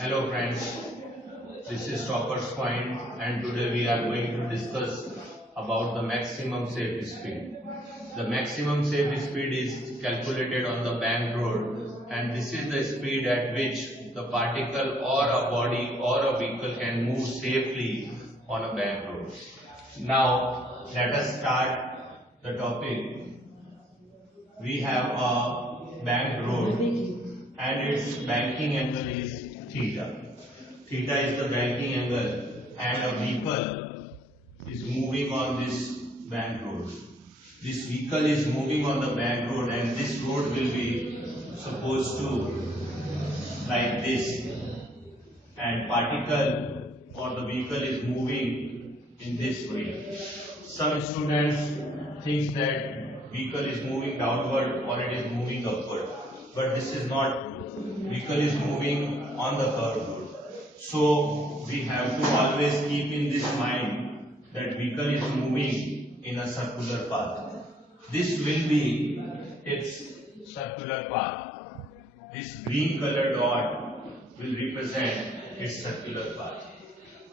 Hello friends, this is Topper's Point and today we are going to discuss about the maximum safe speed. The maximum safe speed is calculated on the bank road and this is the speed at which the particle or a body or a vehicle can move safely on a bank road. Now let us start the topic. We have a bank road and its banking angle is theta. Theta is the banking angle and a vehicle is moving on this bank road. This vehicle is moving on the bank road and this road will be supposed to like this, and particle or the vehicle is moving in this way. Some students think that vehicle is moving downward or it is moving upward, but this is not. Vehicle is moving on the curved road. So we have to always keep in this mind that vehicle is moving in a circular path. This will be its circular path. This green color dot will represent its circular path.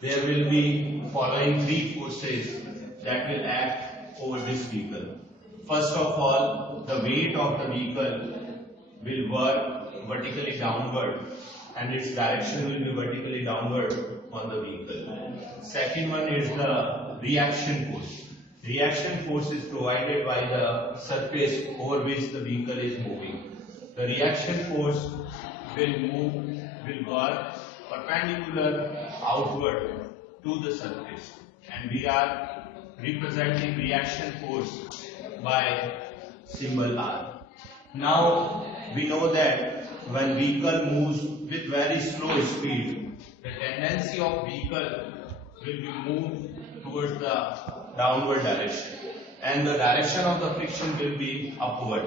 There will be following three forces that will act over this vehicle. First of all, the weight of the vehicle will work vertically downward and its direction will be vertically downward on the vehicle. Second one is the reaction force. Reaction force is provided by the surface over which the vehicle is moving. The reaction force will work perpendicular outward to the surface, and we are representing reaction force by symbol R. Now we know that when vehicle moves with very slow speed, the tendency of vehicle will be moved towards the downward direction and the direction of the friction will be upward.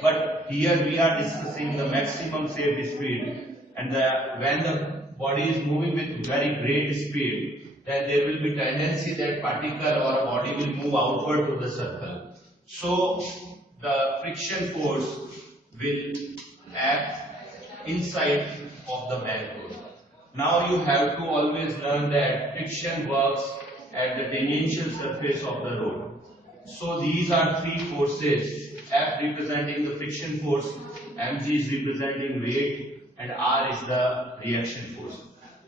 But here we are discussing the maximum safe speed, and when the body is moving with very great speed, then there will be tendency that particle or a body will move outward to the circle. So the friction force will act inside of the bank road. Now you have to always learn that friction works at the tangential surface of the road. So these are three forces: F representing the friction force, mg is representing weight, and R is the reaction force.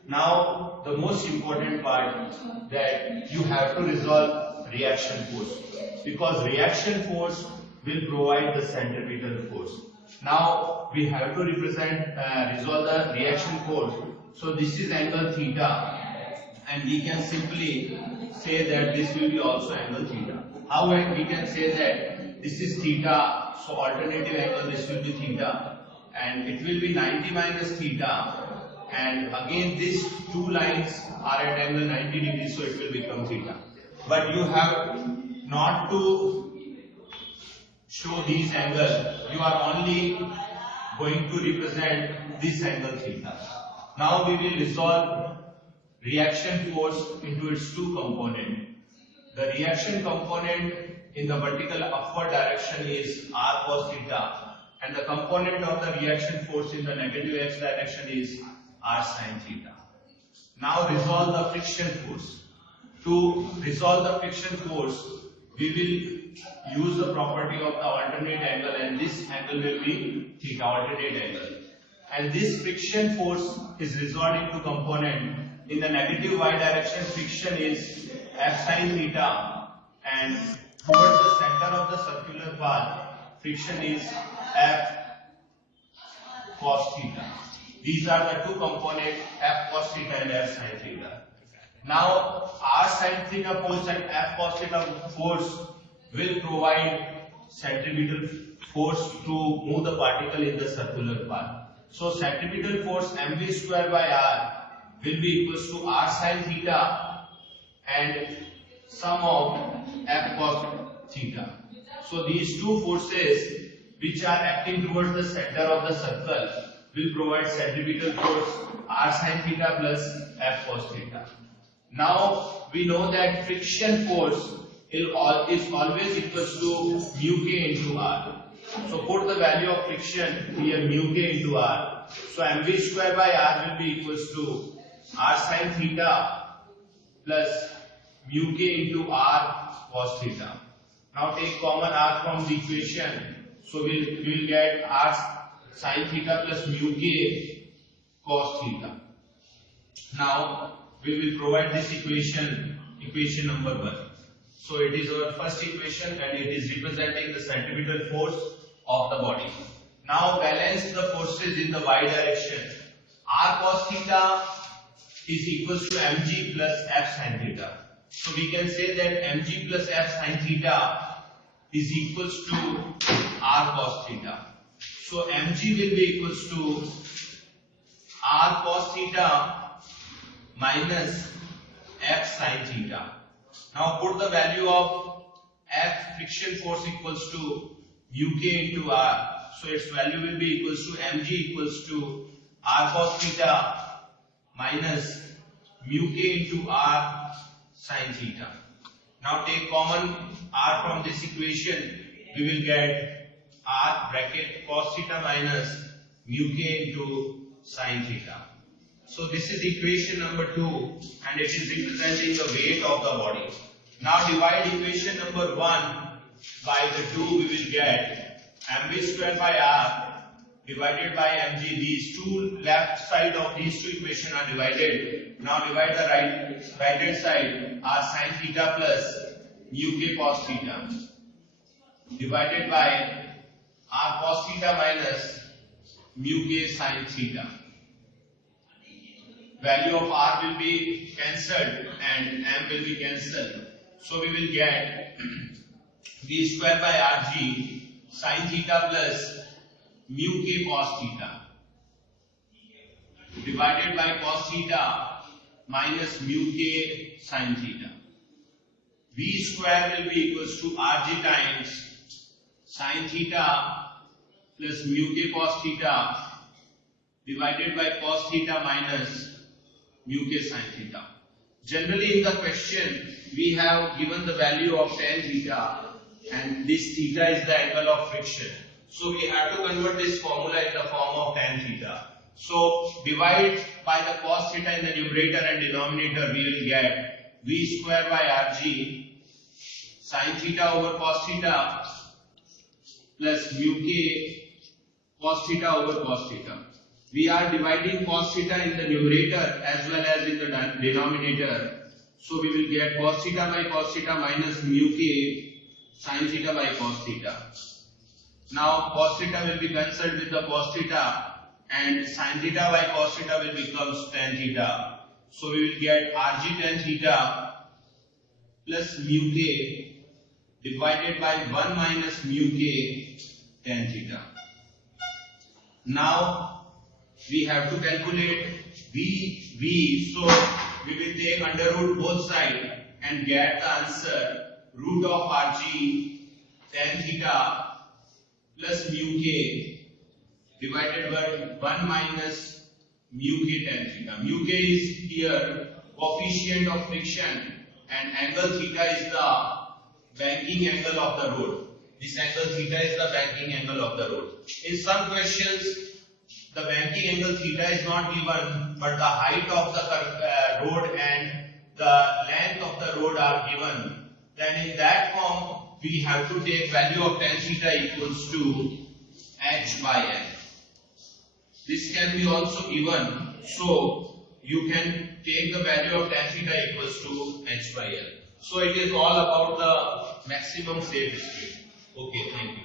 Now the most important part, that you have to resolve reaction force, because reaction force will provide the centripetal force. Now we have to resolve the reaction force. So this is angle theta, and we can simply say that this will be also angle theta. How we can say that this is theta, so alternative angle this will be theta, and it will be 90 minus theta, and again these two lines are at angle 90 degrees, so it will become theta. But you have not to show these angles, you are only going to represent this angle theta. Now we will resolve reaction force into its two components. The reaction component in the vertical upward direction is R cos theta, and the component of the reaction force in the negative x direction is R sin theta. Now resolve the friction force. To resolve the friction force, we will use the property of the alternate angle, and this angle will be theta, alternate angle. And this friction force is resolved into component. In the negative y direction, friction is F sin theta, and towards the center of the circular path, friction is F cos theta. These are the two components, F cos theta and F sin theta. Now R sin theta force and F cos theta force will provide centripetal force to move the particle in the circular path. So centripetal force mv square by R will be equals to R sin theta and sum of F cos theta. So these two forces which are acting towards the center of the circle will provide centripetal force R sin theta plus F cos theta. Now we know that friction force is always equals to mu k into R. So put the value of friction here, mu k into R. So mv square by r will be equals to r sin theta plus mu k into r cos theta. Now take common r from the equation. So we will get r sin theta plus mu k cos theta. Now we will provide this equation number 1. So it is our first equation and it is representing the centripetal force of the body. Now balance the forces in the y direction. R cos theta is equals to mg plus f sin theta. So we can say that mg plus f sin theta is equals to r cos theta. So mg will be equals to r cos theta minus f sin theta. Now put the value of F friction force equals to mu k into r. So its value will be equals to mg equals to r cos theta minus mu k into r sin theta. Now take common r from this equation. We will get r bracket cos theta minus mu k into sin theta. So this is equation number 2 and it is representing the weight of the body. Now divide equation number 1 by the 2. We will get mv square by r divided by mg. These two left side of these two equations are divided. Now divide the right hand side r sin theta plus mu k cos theta divided by r cos theta minus mu k sin theta. Value of r will be cancelled and m will be cancelled. So we will get v square by rg sin theta plus mu k cos theta divided by cos theta minus mu k sin theta. V square will be equals to rg times sin theta plus mu k cos theta divided by cos theta minus mu k sin theta. Generally in the question we have given the value of tan theta and this theta is the angle of friction. So we have to convert this formula in the form of tan theta. So divide by the cos theta in the numerator and denominator. We will get v square by rg sin theta over cos theta plus mu k cos theta over cos theta. We are dividing cos theta in the numerator as well as in the denominator. So we will get cos theta by cos theta minus mu k sin theta by cos theta. Now cos theta will be cancelled with the cos theta and sin theta by cos theta will become tan theta. So we will get rg tan theta plus mu k divided by 1 minus mu k tan theta. Now we have to calculate v. So we will take under root both sides and get the answer root of rg tan theta plus mu k divided by 1 minus mu k tan theta. Mu k is here coefficient of friction and angle theta is the banking angle of the road. This angle theta is the banking angle of the road. In some questions the banking angle theta is not given but the height of the road and the length of the road are given. Then in that form we have to take value of tan theta equals to h by n. This can be also given. So you can take the value of tan theta equals to h by n. So it is all about the maximum safe speed. Okay, thank you.